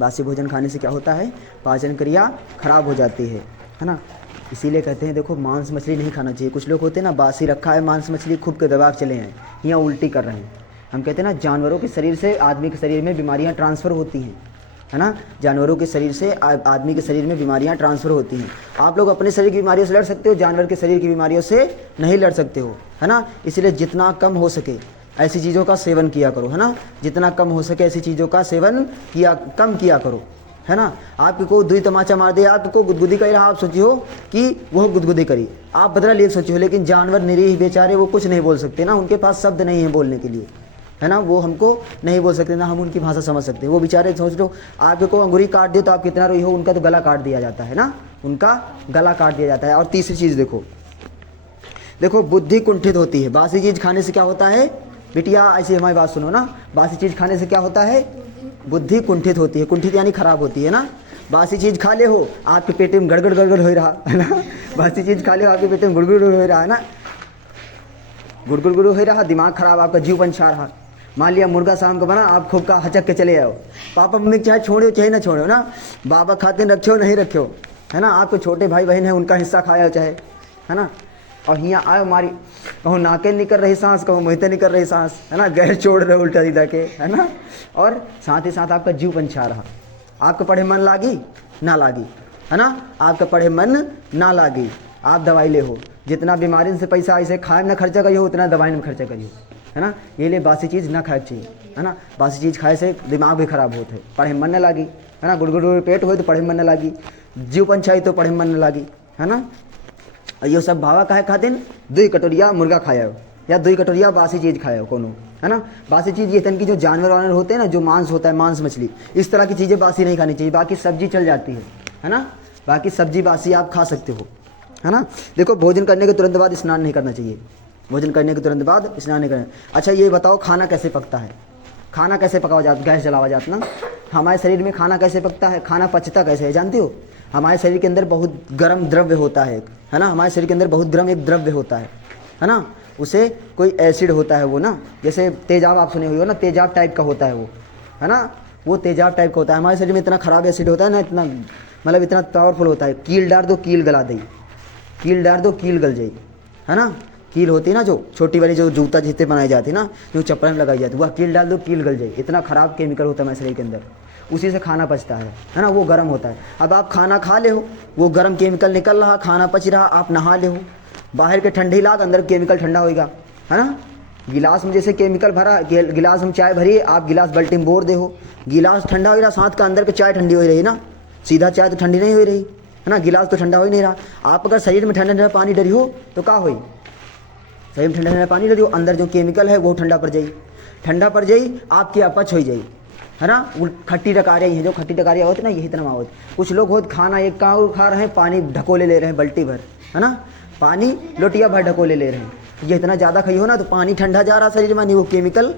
बासी भोजन खाने से क्या होता है, पाचन क्रिया खराब हो जाती है ना। इसीलिए कहते हैं देखो मांस मछली नहीं खाना चाहिए। कुछ लोग होते हैं ना, बासी रखा है मांस मछली, खूब के दबा के चले हैं, यहाँ उल्टी कर रहे हैं। हम कहते हैं ना जानवरों के शरीर से आदमी के शरीर में बीमारियाँ ट्रांसफ़र होती हैं, है ना। जानवरों के शरीर से आदमी के शरीर में बीमारियां ट्रांसफ़र होती हैं। आप लोग अपने शरीर की बीमारियों से लड़ सकते हो, जानवर के शरीर की बीमारियों से नहीं लड़ सकते हो, है ना। इसलिए जितना कम हो सके ऐसी चीज़ों का सेवन किया करो, है ना। जितना कम हो सके ऐसी चीज़ों का सेवन कम किया करो, है ना। आपको को दुई तमाचा मार दे, आपको गुदगुदी करी रहा, आप सोची हो कि वह गुदगुदी करी, आप बदला लिए सोची हो। लेकिन जानवर निरीह बेचारे, वो कुछ नहीं बोल सकते ना, उनके पास शब्द नहीं है बोलने के लिए, है ना। वो हमको नहीं बोल सकते ना, हम उनकी भाषा समझ सकते हैं। वो बेचारे सोच लो आपको अंगूरी काट दे तो आप कितना रोई हो, उनका तो गला काट दिया जाता है ना, उनका गला काट दिया जाता है। और तीसरी चीज़ देखो बुद्धि कुंठित होती है। बासी चीज़ खाने से क्या होता है बिटिया, ऐसी हमारी बात सुनो ना, बासी चीज़ खाने से क्या होता है, बुद्धि कुंठित होती है। कुंठित यानी खराब होती है ना। बासी चीज़ खा ले हो, आपके पेट में गड़गड़ गड़गड़ हो रहा है ना। बासी चीज़ खा ले हो, आपके पेट में गुड़गुड़ हो रहा है ना, गुड़गुड़ गुड़ हो रहा, दिमाग खराब, आपका जीव पंछा रहा। मान लिया मुर्गा शाम को बना, आप खूब का हचक के चले आओ, पापा मम्मी चाहे छोड़ो चाहे ना छोड़ो ना, बाबा खाते रखो नहीं रखो, है ना। आपको छोटे भाई बहन है, उनका हिस्सा खाया चाहे, है ना। और यहाँ आयो मारी, कहूँ नाके निकल रही सांस, कहूँ मुँहते निकल रही सांस, है ना। गैर छोड़ रहे उल्टा सीधा के, है ना। और साथ ही साथ आपका जीव पंछा रहा। आपका पढ़े मन लागी ना लागी, है ना। आपका पढ़े मन ना लागी, आप दवाई ले हो। जितना बीमारी से पैसा ऐसे खाए में खर्चा करियो, उतना दवाई में खर्चा करियो, है ना। ये लिए बासी चीज़ ना खाए चाहिए, है ना। बासी चीज़ खाए से दिमाग भी खराब होता है, पढ़े मन न लागी, है ना। गुड़गुड़ पेट हो तो पढ़े मन न लागी, जीव पंछाई तो पढ़े मन न लागी, है ना। और ये सब भावा काहे खाते हैं, 2 कटोरिया मुर्गा खाया हो या 2 कटोरिया बासी चीज़ खाया हो कोनो, है ना। बासी चीज़ ये तन की जो जानवर वानवर होते हैं ना, जो मांस होता है, मांस मछली, इस तरह की चीज़ें बासी नहीं खानी चाहिए। बाकी सब्जी चल जाती है ना। बाकी सब्जी बासी आप खा सकते हो, है ना। देखो भोजन करने के तुरंत बाद स्नान नहीं करना चाहिए, भोजन करने के तुरंत बाद स्नान नहीं करना। अच्छा ये बताओ खाना कैसे पकता है, खाना कैसे पकावा जाता, गैस जलावा जाता ना। हमारे शरीर में खाना कैसे पकता है, खाना पचता कैसे है जानते हो। हमारे शरीर के अंदर बहुत गर्म द्रव्य होता है ना। हमारे शरीर के अंदर बहुत गर्म एक द्रव्य होता है ना। उसे कोई एसिड होता है वो ना, जैसे तेजाब आप सुने हुए हो ना, तेजाब टाइप का होता है वो, है ना। वो तेजाब टाइप का होता है। हमारे शरीर में इतना खराब एसिड होता है ना, इतना मतलब इतना पावरफुल होता है। कील डाल दो कील गला दे, कील डाल दो कील गल जाए, है ना। कील होती है ना, जो छोटी वाली जो जूता जितने बनाई जाती है ना, जो चप्पल में लगाई जाती है, वह कील डाल दो कील गल जाए। इतना खराब केमिकल होता है हमारे शरीर के अंदर, उसी से खाना पचता है ना। वो गर्म होता है। अब आप खाना खा ले हो, वो गर्म केमिकल निकल रहा, खाना पच रहा, आप नहा ले हो, बाहर के ठंडी लाग, अंदर केमिकल ठंडा होएगा, है ना। गिलास में जैसे केमिकल भरा, गिलास में चाय भरी, आप गिलास बल्टी में बोर दे हो, गिलास ठंडा हो रहा, साथ का अंदर के चाय ठंडी हो रही ना। सीधा चाय तो ठंडी नहीं हो रही, है ना। गिलास तो ठंडा हो ही नहीं रहा। आप अगर शरीर में ठंडा ठंडा पानी डरी हो तो क्या हो, शरीर में ठंडा ठंडा पानी डरी हो, अंदर जो केमिकल है वो ठंडा पड़ जाए, ठंडा पड़ जाए, आपकी अपच हो जाए, है ना। खट्टी डकारियाँ हैं, जो खट्टी डकारियाँ होती है ना, यही तरह होती। कुछ लोग होते खाना एक का खा रहे हैं, पानी ढकोले ले रहे हैं बल्टी भर, है ना। पानी लोटिया भर ढकोले ले रहे हैं। ये इतना ज़्यादा खाई हो ना तो पानी ठंडा जा रहा शरीर में, नहीं वो केमिकल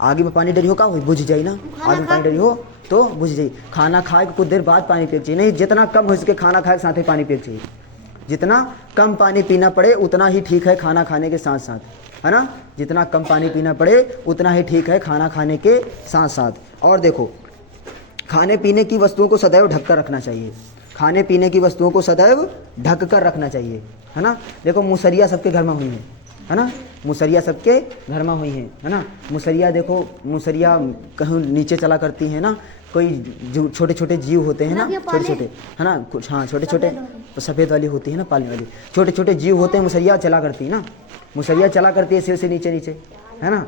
आगे में पानी डरी हो, का हो बुझ जाए ना, आगे में पानी डरी हो तो बुझ जाए। खाना खाए के कुछ देर बाद पानी पीना चाहिए, नहीं जितना कम हो सके खाना खाए के साथ ही पानी पीना चाहिए। जितना कम पानी पीना पड़े उतना ही ठीक है खाना खाने के साथ साथ, है ना। जितना कम पानी पीना पड़े उतना ही ठीक है खाना खाने के साथ साथ। और देखो खाने पीने की वस्तुओं को सदैव ढक कर रखना चाहिए, खाने पीने की वस्तुओं को सदैव ढक कर रखना चाहिए, है ना। देखो मुसरिया सबके घर में हुई है ना। मुसरिया सबके घर में हुई है ना। मुसरिया देखो, मुसरिया कहीं नीचे चला करती है ना, कोई जो छोटे छोटे जीव होते हैं ना, छोटे छोटे, है ना कुछ, हाँ छोटे छोटे सफ़ेद वाली होती है ना, पालने वाली छोटे छोटे जीव होते हैं, मुसरिया चला करती है ना। मुसरिया चला करती है सिर से नीचे नीचे, है ना।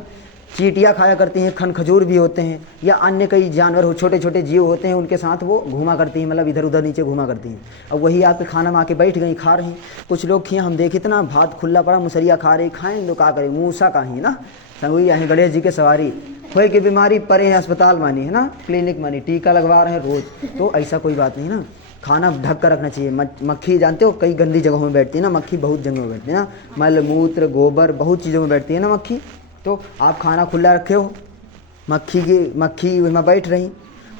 चींटियाँ खाया करती हैं, खन खजूर भी होते हैं, या अन्य कई जानवर हो, छोटे छोटे जीव होते हैं, उनके साथ वो घूमा करती हैं, मतलब इधर उधर नीचे घूमा करती हैं। अब वही आपके खाना में आके बैठ गई, खा रही। कुछ लोग खिया हम देखे इतना भात खुला पड़ा, मुसरिया खा रही, खाएँ तो का करें, मूसा का ही ना। संगुई यहाँ गणेश जी के सवारी खोए की बीमारी परे हैं अस्पताल मानी, है ना, क्लिनिक मानी, टीका लगवा रहे हैं रोज। तो ऐसा कोई बात नहीं ना, खाना ढक कर रखना चाहिए। मक्खी जानते हो कई गंदी जगहों में बैठती है ना, मक्खी बहुत जगहों में बैठती है ना, मल मूत्र गोबर बहुत चीज़ों में बैठती है ना मक्खी। तो आप खाना खुला रखे हो, मक्खी में बैठ रही।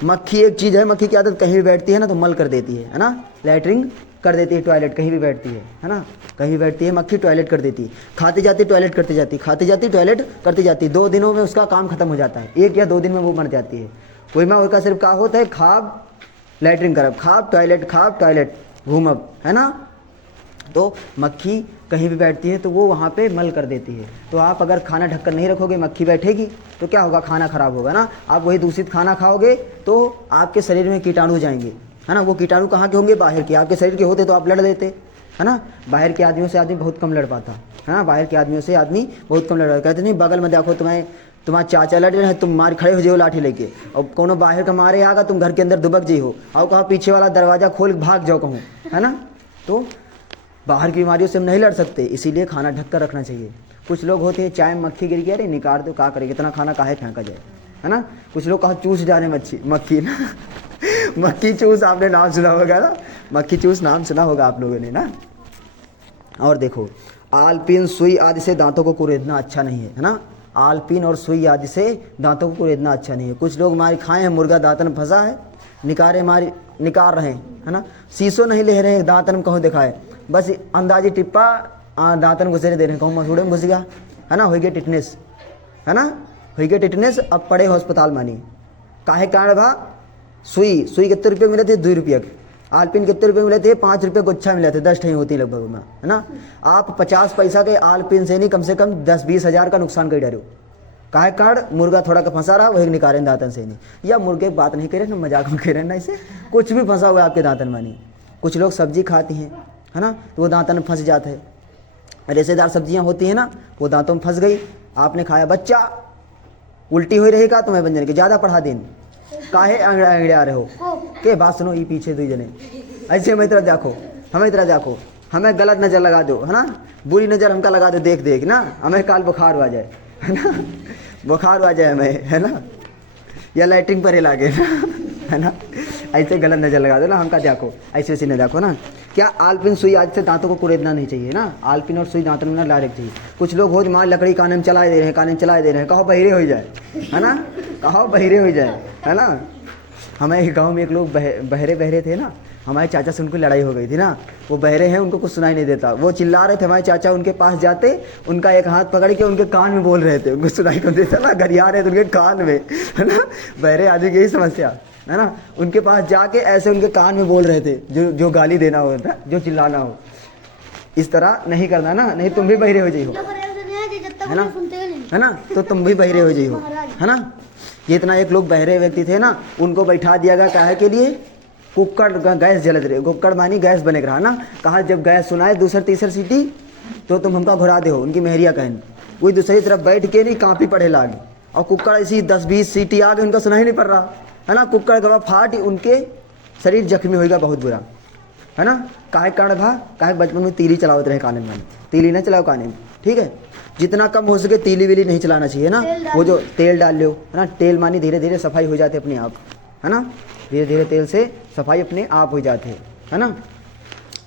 मक्खी एक चीज़ है, मक्खी की आदत कहीं भी बैठती है ना तो मल कर देती है ना, लैटरिंग कर देती है, टॉयलेट कहीं भी बैठती है ना, कहीं भी बैठती है मक्खी टॉयलेट कर देती है। खाती जाती टॉयलेट करती जाती, खाती जाती टॉयलेट करती जाती, 2 दिनों में उसका काम खत्म हो जाता है, 1 या 2 दिन में वो मर जाती है। वही में वही का सिर्फ का होता है, खाब लैट्रिन करब, खाब टॉयलेट घूमब, है ना। तो मक्खी कहीं भी बैठती है तो वो वहाँ पे मल कर देती है। तो आप अगर खाना ढककर नहीं रखोगे, मक्खी बैठेगी तो क्या होगा, खाना खराब होगा ना। आप वही दूषित खाना खाओगे तो आपके शरीर में कीटाणु जाएंगे, है ना। वो कीटाणु कहाँ के होंगे, बाहर के। आपके शरीर के होते तो आप लड़ लेते, है ना। बाहर के आदमियों से आदमी बहुत कम लड़ पाता, है ना। बाहर के आदमियों से आदमी बहुत कम लड़ पाता। कहते नहीं बगल में देखो तुम्हारा चाचा लड़ रहे हैं, तुम मार खड़े हो जाओ लाठी लेके, और कोनो बाहर का मारे आगा तुम घर के अंदर दुबक जी हो, और कहा पीछे वाला दरवाजा खोल भाग जाओ कहूँ, है ना। तो बाहर की बीमारियों से हम नहीं लड़ सकते, इसीलिए खाना ढक कर रखना चाहिए। कुछ लोग होते हैं चाय में मक्खी गिर गया, अरे निकाल दो, क्या करेंगे, इतना खाना काहे फेंका जाए, है ना। कुछ लोग कहा चूस जाने मक्खी ना मक्खी चूस, आपने नाम सुना होगा ना, मक्खी चूस नाम सुना होगा आप लोगों ने ना। और देखो, आलपीन सुई आदि से दांतों को कुरेदना अच्छा नहीं है ना। आलपीन और सुई आदि से दांतों को कुरेदना अच्छा नहीं है। कुछ लोग मारी खाए हैं, मुर्गा दांतन में फंसा है, निकाल रहे हैं, है ना। शीशो नहीं ले रहे हैं, दांतन में कहो दिखाए, बस अंदाजी टिप्पा दांतन घुसे दे रहे हैं, कहूँ मसूड़े में घुस गया, है ना, हो गया टिटनेस, है ना, हो गया टिटनेस। अब पड़े अस्पताल मानी, काहे कारण भा सुई कितने रुपये मिले थे, 2 रुपये। आलपिन कितने रुपये मिले थे, 5 रुपये गुच्छा मिले थे, 10 ठही होती लगभग में, है ना। आप 50 पैसा के आलपिन से नहीं कम से कम 10-20 हज़ार का नुकसान कर डालो। काहे कारण मुर्गा थोड़ा का फंसा रहा, वही निकालें दांतन से नहीं, या मुर्गे की बात नहीं करे ना, मजाक में कह रहे ना, इसे कुछ भी फंसा हुआ है आपके दांतन मानी। कुछ लोग सब्जी खाती हैं, है ना, तो वो दांतन में फंस जाता है। रेशेदार सब्जियां होती हैं ना, वो दांतों में फंस गई, आपने खाया, बच्चा उल्टी हुई रहेगा तो मैं बंजन के ज़्यादा पढ़ा दें, काहे अंगड़े रहे हो के बात सुनो, ये पीछे 2 जने ऐसे हमें तरफ देखो, हमें गलत नज़र लगा दो, है ना, बुरी नज़र हमका लगा दो, देख ना हमें काल बुखार आ जाए, है ना, बुखार आ जाए हमें, है ना, या लाइटिंग पर लागे ना, है ना, ऐसे गलत नज़र लगा दो ना हमका, देखो ऐसे न देखो ना। क्या आलपिन सुई आज से दांतों को कुरेदना नहीं चाहिए ना, आलपिन और सुई दांतों में ना डायरेक्ट चाहिए। कुछ लोग हो मार लकड़ी कान में चलाए दे रहे हैं, कहो बहिरे हो जाए, है ना, कहो बहिरे हो जाए, है ना। हमारे गांव में एक लोग बहरे थे ना, हमारे चाचा से उनको लड़ाई हो गई थी ना, वो बहरे हैं, उनको कुछ सुनाई नहीं देता, वो चिल्ला रहे थे, हमारे चाचा उनके पास जाते, उनका एक हाथ पकड़ के उनके कान में बोल रहे थे, उनको सुनाई नहीं देता ना, गरिया रहे थे उनके कान में, है ना। बहरे आदमी की यही समस्या है ना, उनके पास जाके ऐसे उनके कान में बोल रहे थे, जो गाली देना होता, जो चिल्लाना हो। इस तरह नहीं करना ना, नहीं तुम भी बहरे हो जाइए, है ना, तो तुम भी बहरे हो जाइए, है ना। जितना एक लोग बहरे व्यक्ति थे ना, उनको बैठा दिया गया काहे के लिए, कुक्कड़ गैस जलत रहे, कुक्कड़ मानी गैस बने रहा ना, कहा जब गैस सुनाए 2-3 सीटी तो तुम हमका घुरा दे हो, उनकी मेहरिया कहन, वही दूसरी तरफ बैठ के नहीं कांपी पड़े लागे, और कुक्कड़ ऐसी 10-20 सीटी आ गए, उनका सुनाई नहीं पड़ रहा, है ना। कुक्कड़ गवा फाट, उनके शरीर जख्मी होगा बहुत बुरा, है ना। काहे कारण भा, काहे बचपन में तीली चलावत रहे कानन में, तीली ना चलाओ कानन, ठीक है। जितना कम हो सके तीली वीली नहीं चलाना चाहिए ना। वो जो तेल डाल लो, है ना, तेल मानी धीरे धीरे सफाई हो जाती है अपने आप, है ना, धीरे धीरे तेल से सफाई अपने आप हो जाती है ना।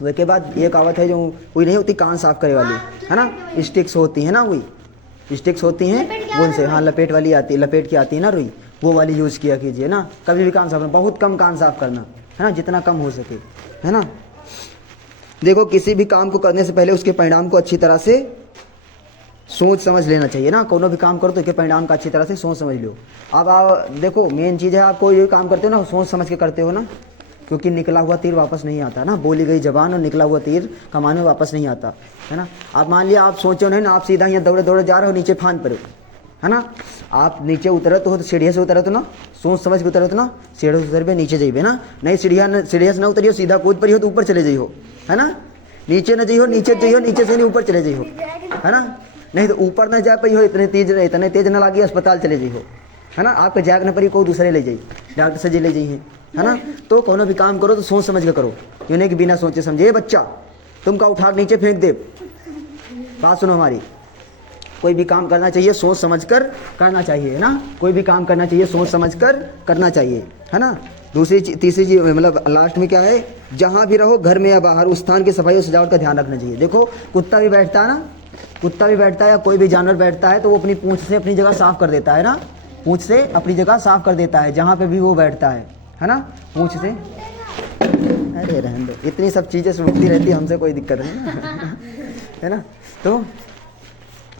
उसके बाद एक कहावत है जो कोई नहीं होती कान साफ करे वाली, है ना, स्टिक्स होती है ना, वही स्टिक्स होती हैं, वो उनसे, हाँ, लपेट वाली आती है, लपेट की आती है ना रुई, वो वाली यूज़ किया कीजिए ना। कभी भी कान साफ करना, बहुत कम कान साफ करना, है ना, जितना कम हो सके, है ना। देखो, किसी भी काम को करने से पहले उसके परिणाम को अच्छी तरह से सोच समझ लेना चाहिए ना। कोनो भी काम करो तो उसके परिणाम का अच्छी तरह से सोच समझ लो। अब आप देखो, मेन चीज़ है, आप कोई भी काम करते हो ना, सोच समझ के करते हो ना, क्योंकि निकला हुआ तीर वापस नहीं आता ना, बोली गई जबान और निकला हुआ तीर कमाने में वापस नहीं आता, है ना। आप मान लिया आप सोचो नहीं ना, आप सीधा यहाँ दौड़े जा रहे हो, नीचे फांद पड़े, है ना। आप नीचे उतरत हो तो सीढ़िया से उतरत हो ना, सोच समझ के उतरत ना, सीढ़ी से उतर पे नीचे जाइए ना, नहीं सीढ़िया से ना उतरियो, सीधा कूद पड़ी हो तो ऊपर चले जाइयो, है ना। नीचे न जाइयो, नीचे जाइयो, नीचे से नहीं ऊपर चले जाइयो, है ना, नहीं तो ऊपर ना जा पाई हो, इतने तेज ना लागी, अस्पताल चले जाइयो, है ना। आपके जाग न पड़ी, कोई दूसरे ले जाइए, डॉक्टर से ले जाइए, है ना। तो कोनो भी काम करो तो सोच समझ के करो, यूँ नहीं कि बिना सोचे समझे, बच्चा तुमका उठा नीचे फेंक दे, बात सुनो हमारी। कोई भी काम करना चाहिए सोच समझकर करना चाहिए, है ना। कोई भी काम करना चाहिए सोच समझकर करना चाहिए, है ना। तीसरी चीज मतलब लास्ट में क्या है, जहाँ भी रहो, घर में या बाहर, उस स्थान की सफाई और सजावट का ध्यान रखना चाहिए। देखो, कुत्ता भी बैठता है ना, कुत्ता भी बैठता है या कोई भी जानवर बैठता है तो वो अपनी पूंछ से अपनी जगह साफ कर देता है ना, पूंछ से अपनी जगह साफ कर देता है जहाँ पे भी वो बैठता है ना, पूंछ से। अरे रहने दो, इतनी सब चीज़ें सुनती रहती है, हमसे कोई दिक्कत नहीं ना है ना। तो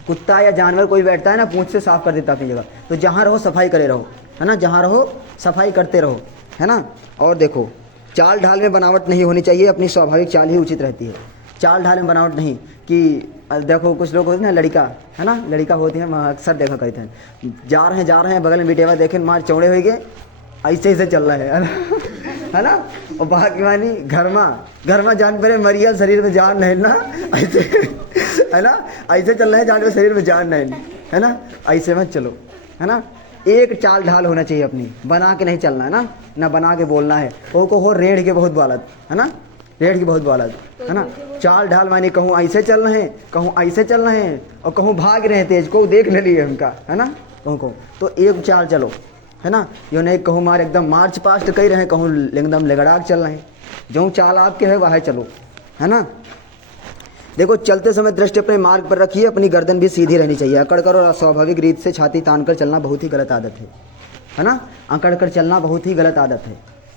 कुत्ता या जानवर कोई बैठता है ना, पूंछ से साफ कर देता है अपनी जगह, तो जहाँ रहो सफाई करे रहो, है ना, जहाँ रहो सफाई करते रहो, है ना। और देखो चाल ढाल में बनावट नहीं होनी चाहिए, अपनी स्वाभाविक चाल ही उचित रहती है। चाल ढाल में बनावट नहीं कि देखो कुछ लोग होते हैं ना, लड़का है ना, लड़का होती है, अक्सर देखा करते हैं, जा रहे हैं बगल में बिटेवा देखे मार चौड़े हो गए, ऐसे चल रहा है ना, है ना। और बाकी मानी घर में जान पड़े मरिया शरीर में जान नहीं ना, ऐसे है ना, ऐसे चल रहे हैं जान पे शरीर में जान नहीं, है ना, ऐसे मत चलो, है ना। एक चाल ढाल होना चाहिए अपनी, बना के नहीं चलना है ना बना के बोलना है। ओ को हो रेढ़ के बहुत बालत, है ना, रेढ़ की बहुत बालत, है ना। चाल ढाल मानी कहूँ ऐसे चल रहे हैं, कहूँ ऐसे चल रहे हैं, और कहूँ भाग रहे हैं तेज को देख ले लिए उनका, है ना, कहूँ तो एक चाल चलो, है ना। यो नहीं कहूँ मार एकदम मार्च पास्ट कही रहे, कहूँ एकदम लगड़ाक चल रहे हैं, जो चाल आपके है वह चलो, है ना। देखो चलते समय दृष्टि अपने मार्ग पर रखिए, अपनी गर्दन भी सीधी रहनी चाहिए। अकड़ कर और अस्वाभाविक रीत से छाती तान कर चलना बहुत ही गलत आदत है ना। अकड़ कर चलना बहुत ही गलत आदत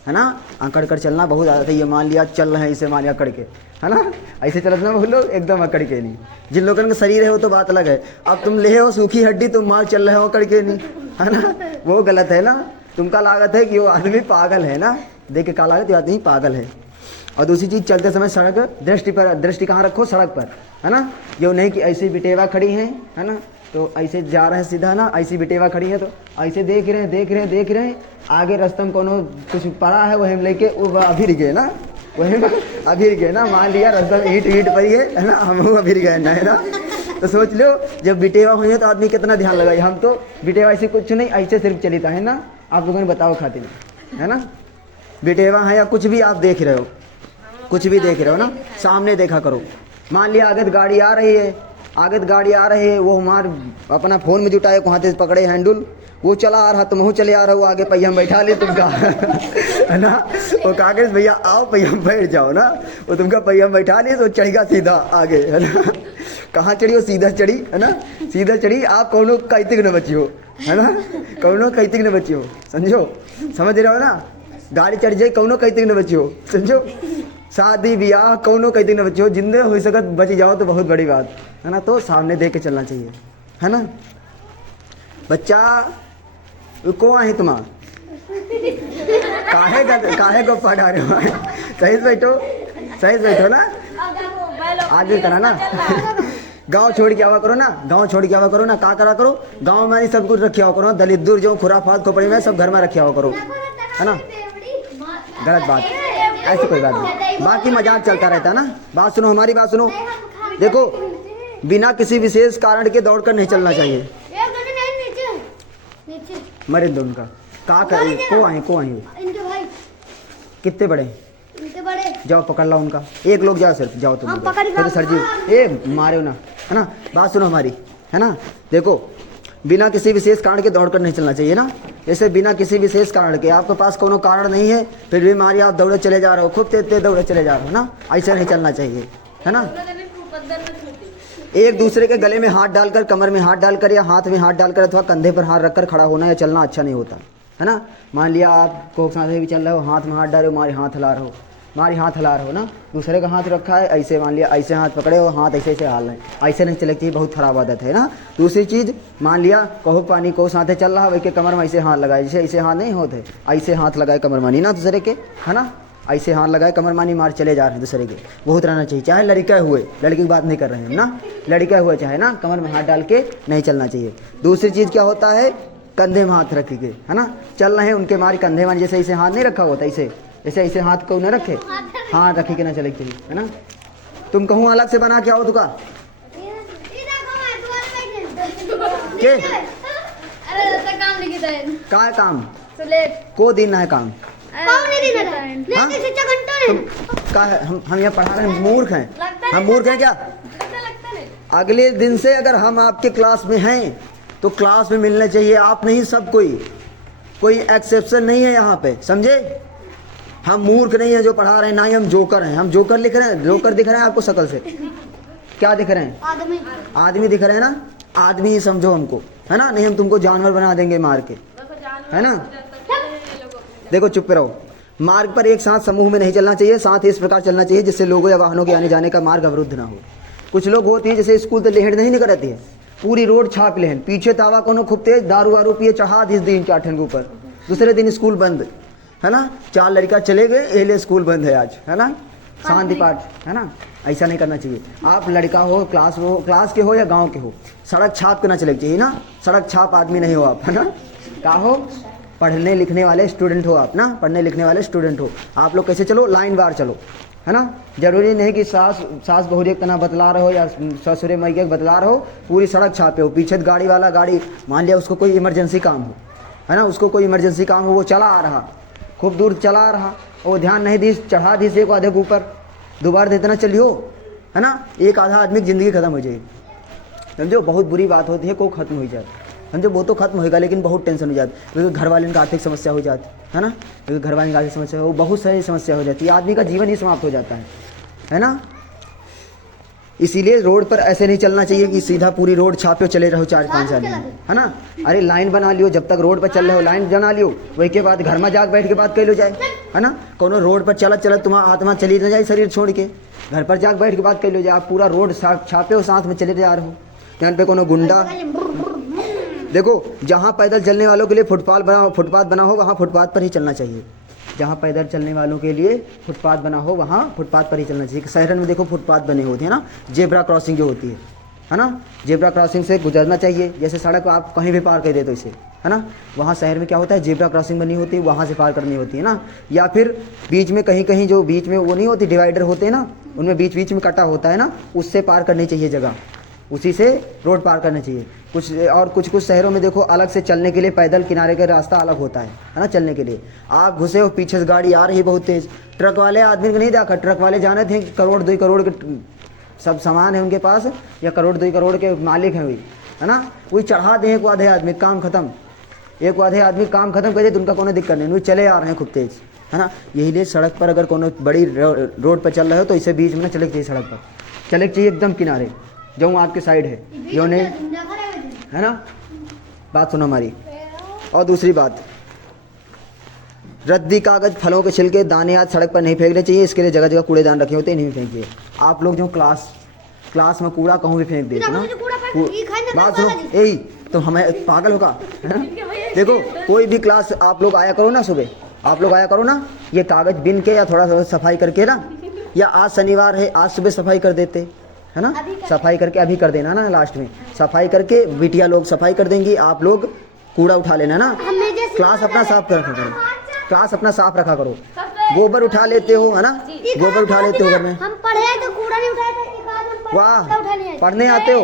है ना। अकड़ कर चलना बहुत आदत है। ये मान लिया चल रहे हैं, इसे मान लिया अकड़ के, है ना, ऐसे चलते ना बहुत लोग एकदम अकड़ के नहीं। जिन लोगों का शरीर है वो तो बात अलग है, अब तुम ले हो सूखी हड्डी, तुम मार चल रहे हो अकड़ के नहीं, है ना, वो गलत है ना। तुमका लागत है कि वो आदमी पागल है ना, देख के का लागत, ये आदमी पागल है। और दूसरी चीज़ चलते समय सड़क दृष्टि कहाँ रखो, सड़क पर, है ना। यो नहीं कि ऐसी बिटेवा खड़ी हैं, है ना, तो ऐसे जा रहे हैं सीधा ना, ऐसी बिटेवा खड़ी है तो ऐसे देख रहे हैं आगे रास्ते में कोनो कुछ पड़ा है, वही लेके वो अभिर गए ना, वही अभिर गए ना, मान लिया रास्ते में ईट पड़ी है ना, हम अभिर गए ना, है ना। तो सोच लो जब बिटेवा हुई है तो आदमी कितना ध्यान लगाए। हम तो बिटेवा ऐसे कुछ नहीं, ऐसे सिर्फ चली था, है ना, आप लोगों ने बताओ खातिर, है ना। बिटेवा है या कुछ भी आप देख रहे हो, कुछ भी देख रहे हो ना, सामने देखा करो। मान लिया आगे गाड़ी आ रही है, वो हमार अपना फ़ोन में जुटाए को हाथ से पकड़े हैंडल, वो चला आ रहा, तुम हूँ चले आ रहा हो, आगे पहिया में बैठा ले तुमका, है ना। वो कागज भैया आओ पहिया में बैठ जाओ ना, वो तुमका पहिया में बैठा लिए तो चढ़ेगा सीधा आगे, है ना। कहाँ चढ़ी हो, सीधा चढ़ी, है ना, सीधा चढ़ी। आप कौनो कैतिक न बची हो, है ना, कौनो कैतिक न बची हो, समझो, समझ रहे हो ना। गाड़ी चढ़ जाए कौनो कैतिक न बची हो, समझो। शादी ब्याह कौनो कहीं दिन बच्चे हो, जिंदे हो सकत बच जाओ तो बहुत बड़ी बात है ना। तो सामने देख के चलना चाहिए, है ना। बच्चा को आहे तुम काहे को पढ़ा रहे हो, सही से बैठो ना, आगे करा ना। गांव छोड़ के आवा करो ना, का करा करो, गांव में सब कुछ रखिया करो, दलित दूर जो खुराफात खोपड़ी में सब घर में रखिया करो, है ना। गलत बात, ऐसी कोई बात नहीं, बाकी मजाक चलता रहता है ना। बात सुनो, हमारी बात सुनो। देखो बिना किसी विशेष कारण के दौड़कर नहीं चलना चाहिए। मरे दो उनका को आए कितने बड़े, जाओ पकड़ लो उनका, एक लोग जाओ, सिर्फ जाओ तुम, तो सर जी ए मारे ना, है ना। बात सुनो हमारी, है ना। देखो बिना किसी विशेष कारण के दौड़कर नहीं चलना चाहिए ना। जैसे बिना किसी विशेष कारण के, आपके पास कोनो कारण नहीं है फिर भी मारी आप दौड़े चले जा रहे हो, खूब तेज दौड़े चले जा रहे हो ना, ऐसे नहीं चलना चाहिए, है ना। एक दूसरे के गले में हाथ डालकर, कमर में हाथ डालकर या हाथ में हाथ डालकर अथवा कंधे पर हाथ रखकर खड़ा होना या चलना अच्छा नहीं होता, है ना। मान लिया आप कोक साथ भी चल रहे हो, हाथ में हाथ डाले हो, मारे हाथ हिला रहे हो, ना, दूसरे का हाथ रखा है ऐसे, मान लिया ऐसे हाथ पकड़े हो, हाथ ऐसे हाल रहे हैं, ऐसे नहीं चलना चाहिए, बहुत खराब आदत है ना। दूसरी चीज़, मान लिया कहो पानी को साथ चल रहा है, वही के कमर में ऐसे हाथ लगाए, जैसे ऐसे हाथ नहीं होते, ऐसे हाथ लगाए कमर मानी ना दूसरे के, है ना, ऐसे हाथ लगाए कमर मानी मार चले जा रहे हैं दूसरे के, बहुत रहना चाहिए। चाहे लड़का हुए, लड़की की बात नहीं कर रहे हैं ना, लड़का हुए चाहे ना, कमर में हाथ डाल के नहीं चलना चाहिए। दूसरी चीज़ क्या होता है, कंधे में हाथ रख के, है ना, चल रहे हैं उनके मारी कंधे मानी, जैसे ऐसे हाथ नहीं रखा होता, ऐसे हाथ को न रखे, हाथ रखी के ना चले चाहिए, है ना। तुम कहूँ अलग से बना के आओ तुका के का काम को दिन है काम का, हम यहाँ पढ़ा रहे हैं, मूर्ख हैं हम, मूर्ख हैं क्या। अगले दिन से अगर हम आपके क्लास में हैं तो क्लास में मिलना चाहिए, आप नहीं सब कोई एक्सेप्शन नहीं है यहाँ पे, समझे। हम मूर्ख नहीं है जो पढ़ा रहे हैं, ना ही हम जोकर हैं। हम जोकर लिख रहे हैं, जोकर दिख रहे हैं आपको शक्ल से, क्या दिख रहे हैं, आदमी दिख रहे हैं ना, आदमी ही समझो हमको, है ना, नहीं हम तुमको जानवर बना देंगे मार के, है ना। देखो चुप रहो, मार्ग पर एक साथ समूह में नहीं चलना चाहिए, साथ ही इस प्रकार चलना चाहिए जिससे लोगों या वाहनों के आने जाने का मार्ग अवरुद्ध ना हो। कुछ लोग होते हैं जैसे स्कूल तो लेहड़ नहीं निकलती है, पूरी रोड छाप लेहन, पीछे तावा कोनो खूब तेज दारू वारू पिए चढ़ा दिस दिन चाठन के ऊपर, दूसरे दिन स्कूल बंद, है ना। 4 लड़का चले गए, एले स्कूल बंद है आज, है ना। शांति पाठ, है ना। ऐसा नहीं करना चाहिए। आप लड़का हो, क्लास के हो या गांव के हो, सड़क छाप के ना चले चाहिए ना। सड़क छाप आदमी नहीं हो आप, है ना। क्या हो, पढ़ने लिखने वाले स्टूडेंट हो आप ना, पढ़ने लिखने वाले स्टूडेंट हो। आप लोग कैसे चलो, लाइन बार चलो, है ना। जरूरी नहीं कि सास बहुरी एक तना बतला रहे हो या ससुरे मैया बतला रहे हो, पूरी सड़क छापे हो। पीछे गाड़ी वाला गाड़ी, मान लिया उसको कोई इमरजेंसी काम हो, है ना, उसको कोई इमरजेंसी काम हो, वो चला आ रहा, खूब दूर चला आ रहा, वो ध्यान नहीं दी, चढ़ा दी एक आधे के ऊपर, दोबारा देतना चलियो, है ना। एक आधा आदमी की ज़िंदगी खत्म हो जाएगी, समझो। बहुत बुरी बात होती है, को खत्म हो जाए, समझो। वो तो खत्म होएगा, लेकिन बहुत टेंशन हो जाती, क्योंकि घर वाले की आर्थिक समस्या हो जाती है ना, क्योंकि घर वाले की आर्थिक समस्या हो, बहुत सारी समस्या हो जाती है, आदमी का जीवन ही समाप्त हो जाता है ना। इसीलिए रोड पर ऐसे नहीं चलना चाहिए कि सीधा पूरी रोड छापे चले रहो 4-5 आदमी, है ना। अरे लाइन बना लियो, जब तक रोड पर चल रहे हो लाइन बना लियो, वही के बाद घर में जाके बैठ के बात कर लो जाए, है ना। कोनो रोड पर चलत चलत तुम्हारा आत्मा चली न जाए शरीर छोड़ के, घर पर जाके बैठ के बात कर लो जाए। आप पूरा रोड छापे हो, साथ में चले जा रहे हो, यहाँ पे कोनो गुंडा। देखो, जहाँ पैदल चलने वालों के लिए फुटपाथ बना हो वहाँ फुटपाथ पर ही चलना चाहिए। जहाँ पैदल चलने वालों के लिए फुटपाथ बना हो वहाँ फुटपाथ पर ही चलना चाहिए। शहर में देखो फुटपाथ बने होते हैं ना, जेब्रा क्रॉसिंग जो होती है ना, जेब्रा क्रॉसिंग से गुजरना चाहिए। जैसे सड़क आप कहीं भी पार कर देते हो इसे, है ना, वहाँ शहर में क्या होता है, जेब्रा क्रॉसिंग बनी होती है, वहाँ से पार करनी होती है ना। या फिर बीच में कहीं जो बीच में वो नहीं होती, डिवाइडर होते हैं ना, उनमें बीच में कटा होता है ना, उससे पार करनी चाहिए जगह, उसी से रोड पार करना चाहिए। कुछ शहरों में देखो अलग से चलने के लिए पैदल किनारे का रास्ता अलग होता है ना, चलने के लिए। आप घुसे हो, पीछे से गाड़ी आ रही है बहुत तेज, ट्रक वाले आदमी को नहीं देखा, ट्रक वाले जाने थे करोड़ 2 करोड़ के सब सामान है उनके पास, या करोड़ 2 करोड़ के मालिक हैं वही, है ना। वही चढ़ा दें एक आधे आदमी, काम खत्म, एक आधे आदमी काम खत्म कर दे तो उनका कोई दिक्कत नहीं, वही चले आ रहे हैं खूब तेज, है ना। यही लिए सड़क पर अगर कोनो बड़ी रोड पर चल रहे हो तो इसे बीच में ना चले चाहिए, सड़क पर चले चाहिए एकदम किनारे, जो आपके साइड है यो नहीं, है ना। बात सुनो हमारी। और दूसरी बात, रद्दी कागज, फलों के छिलके, दाने आज सड़क पर नहीं फेंकने चाहिए। इसके लिए जगह जगह कूड़ेदान रखे होते हैं, नहीं फेंकिए। आप लोग जो क्लास में कूड़ा कहूँ भी फेंक देते ना, बात सुनो, यही तो हमें पागल होगा, है ना। देखो, कोई भी क्लास आप लोग आया करो ना, सुबह आप लोग आया करो ना, ये कागज बिन के या थोड़ा सा सफाई करके ना, या आज शनिवार है आज सुबह सफाई कर देते, है ना, सफाई करके अभी कर देना ना, लास्ट में सफाई करके बिटिया लोग सफाई कर देंगी, आप लोग कूड़ा उठा लेना ना। क्लास अपना साफ रखा करो, क्लास अपना साफ रखा करो। गोबर उठा लेते हो, है ना, गोबर उठा लेते हो घर में। हम पढ़े तो कूड़ा नहीं उठाए थे, वाह, पढ़ने आते हो,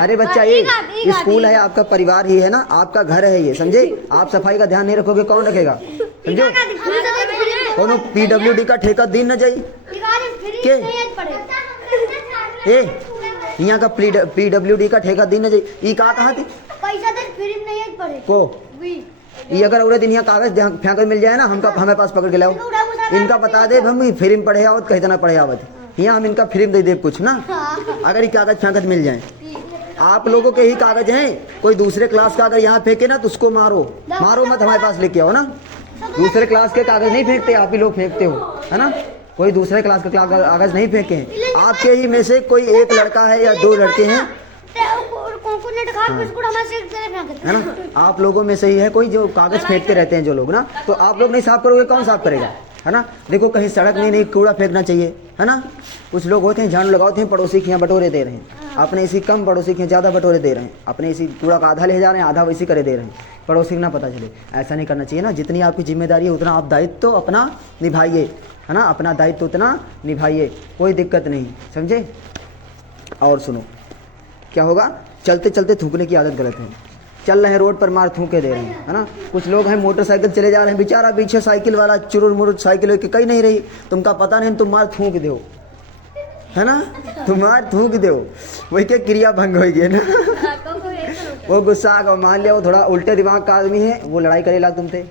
अरे बच्चा ये स्कूल है, आपका परिवार ही है ना, आपका घर है ये, समझे। आप सफाई का ध्यान नहीं रखोगे कौन रखेगा, समझो। कोनो PWD का ठेका दिन न जाई के यहाँ का PWD का ठेका दिन न जाई, ई का कहा थी पैसा दे फ्री नहीं पड़े को, ये अगर पूरे दिन यहाँ कागज फेंक मिल जाए ना, हमें पास पकड़ के लाओ, इनका बता दे हम फ्री में पढ़े आवत, कहीं ना पढ़े आवत, यहाँ हम इनका फ्री में दे दे कुछ ना, अगर ये कागज फेंकत मिल जाए। आप लोगों के ही कागज हैं, कोई दूसरे क्लास का अगर यहाँ फेंके ना तो उसको मारो मत, हमारे पास लेके आओ ना। दूसरे क्लास के कागज नहीं फेंकते, आप ही लोग फेंकते हो, है ना। कोई दूसरे क्लास का कागज नहीं फेंके हैं, आपके ही में से कोई एक लड़का है या 2 लड़के हैं, है ना, आप लोगों में से ही है कोई जो कागज फेंकते रहते हैं जो लोग ना, तो आप लोग नहीं साफ करोगे कौन साफ करेगा, है ना। देखो, कहीं सड़क में नहीं कूड़ा फेंकना चाहिए, है ना। कुछ लोग होते हैं झाड़ू लगाते हैं, पड़ोसी के यहाँ बटोरे दे रहे हैं, अपने इसी कम पड़ोसी के ज़्यादा बटोरे दे रहे हैं, अपने इसी कूड़ा का आधा ले जा रहे हैं, आधा वैसी करे दे रहे हैं, पड़ोसी को ना पता चले। ऐसा नहीं करना चाहिए ना, जितनी आपकी जिम्मेदारी है उतना आप दायित्व तो अपना निभाइए, है ना, अपना दायित्व उतना निभाइए, कोई दिक्कत नहीं, समझे। और सुनो, क्या होगा, चलते चलते थूकने की आदत गलत है। चल रहे हैं रोड पर, मार थूके दे रहे हैं, है ना। कुछ लोग हैं मोटरसाइकिल चले जा रहे हैं, बेचारा पीछे साइकिल वाला चुरुर मुरुर साइकिल लेके कहीं नहीं रही, तुमका पता नहीं, तुम मार थूक दो, है ना, तुम मार थूक दो, वही के क्रिया भंग होगी ना। वो गुस्सा आ, मान लिया वो थोड़ा उल्टे दिमाग का आदमी है, वो लड़ाई करे लाग तुमसे,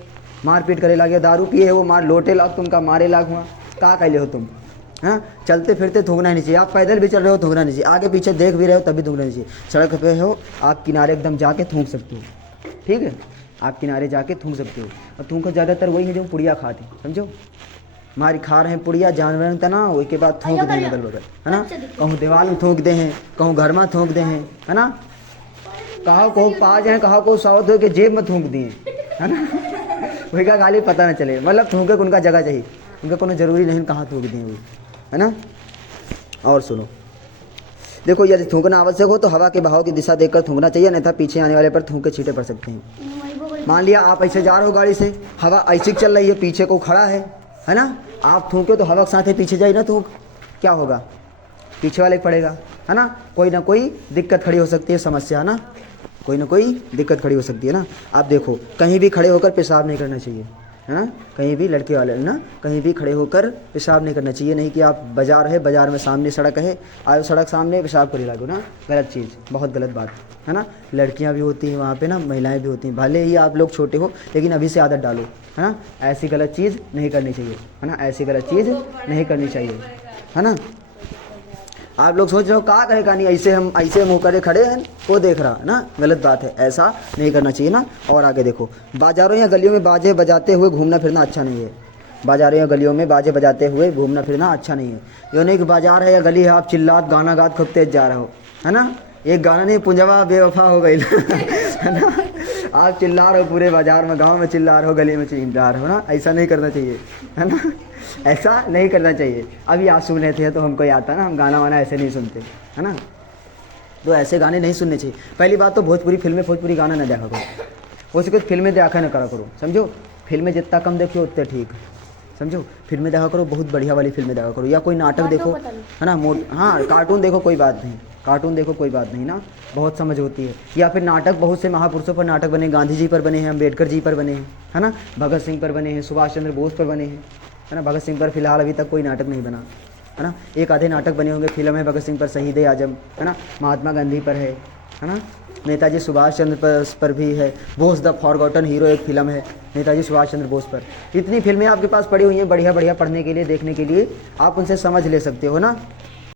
मारपीट करे लाग, या दारू पिए है वो मार लोटे लाग, तुमका मारे लाग हुआ, का कहले हो तुम, हाँ। चलते फिरते थूकना नहीं चाहिए, आप पैदल भी चल रहे हो थूकना नहीं चाहिए, आगे पीछे देख भी रहे हो तभी थूकना नहीं चाहिए। सड़क पे हो आप, किनारे एकदम जाके थूक सकते हो, ठीक है, आप किनारे जाके थूक सकते हो। और थूक ज़्यादातर वही है जो पुड़िया खाते, समझो, हमारी खा रहे हैं पुड़िया जानवर तना वही के बाद थूक दें अगल बगल, है ना। कहूँ दीवार में थूक दे हैं, कहूँ घर में थूक दे हैं, है ना। कहा को पा जाए, कहा को साउथ हो के जेब में थूक दिए, है ना। वही का गाली पता ना चले, मतलब थूके उनका जगह चाहिए, उनका कोनो जरूरी नहीं कहाँ थूक दिए हुई, है ना। और सुनो देखो, यदि थूकना आवश्यक हो तो हवा के बहाव की दिशा देखकर थूकना चाहिए, नहीं था पीछे आने वाले पर थूक के छींटे पड़ सकते हैं। मान लिया आप ऐसे जा रहे हो गाड़ी से, हवा ऐसे चल रही है, पीछे को खड़ा है ना। आप थूके तो हवा के साथ ही पीछे जाए ना, थूक क्या होगा, पीछे वाले पड़ेगा, है ना। कोई ना कोई दिक्कत खड़ी हो सकती है, समस्या, है ना, कोई ना कोई दिक्कत खड़ी हो सकती है ना। आप देखो कहीं भी खड़े होकर पेशाब नहीं करना चाहिए, है ना। कहीं भी लड़के वाले ना, कहीं भी खड़े होकर पेशाब नहीं करना चाहिए। नहीं कि आप बाजार है, बाजार में सामने सड़क है, आयो सड़क सामने पेशाब कर लागो ना, गलत चीज़, बहुत गलत बात, है ना। लड़कियां भी होती हैं वहाँ पे ना, महिलाएं भी होती हैं, भले ही आप लोग छोटे हो लेकिन अभी से आदत डालो, है ना। ऐसी गलत चीज़ नहीं करनी चाहिए, है ना, ऐसी गलत चीज़ नहीं करनी चाहिए, है ना। आप लोग सोच रहे हो कहा कहेगा नहीं, ऐसे हम मुँह करे खड़े हैं, वो देख रहा, है ना, गलत बात है, ऐसा नहीं करना चाहिए ना। और आगे देखो, बाजारों या गलियों में बाजे बजाते हुए घूमना फिरना अच्छा नहीं है। बाजारों या गलियों में बाजे बजाते हुए घूमना फिरना अच्छा नहीं है। ये नहीं कि बाजार है या गली है, आप चिल्लात गाना गात खूब तेज जा रहे हो, है ना। एक गाना नहीं, पुंजवा बेवफा हो गई, है ना। आप चिल्ला रहे हो पूरे बाजार में, गाँव में चिल्ला रहे हो, गली में चिल्ला रहे हो ना, ऐसा नहीं करना चाहिए, है ना, ऐसा नहीं करना चाहिए। अभी आप सुन रहे थे तो हमको याद था ना, हम गाना वाना ऐसे नहीं सुनते, है ना। तो ऐसे गाने नहीं सुनने चाहिए। पहली बात तो भोजपुरी फिल्में, भोजपुरी गाना ना देखा करो, हो सके फिल्में देखा ना करा करो, समझो। फिल्में जितना कम देखियो उतने ठीक, समझो। फिल्में देखा करो, बहुत बढ़िया वाली फिल्में देखा करो, या कोई नाटक देखो, है ना। हाँ कार्टून देखो, कोई बात नहीं, कार्टून देखो कोई बात नहीं ना, बहुत समझ होती है। या फिर नाटक, बहुत से महापुरुषों पर नाटक बने, गांधी जी पर बने हैं, अम्बेडकर जी पर बने हैं, है ना, भगत सिंह पर बने हैं, सुभाष चंद्र बोस पर बने हैं, है ना। भगत सिंह पर फिलहाल अभी तक कोई नाटक नहीं बना, है ना। एक आधे नाटक बने होंगे, फिल्म है भगत सिंह पर शहीद ए आजम, है ना। महात्मा गांधी पर है ना। नेताजी सुभाष चंद्र पर भी है, बोस द फॉरगॉटन हीरो एक फिल्म है नेताजी सुभाष चंद्र बोस पर। इतनी फिल्में आपके पास पड़ी हुई हैं बढ़िया बढ़िया, पढ़ने के लिए, देखने के लिए, आप उनसे समझ ले सकते हो ना,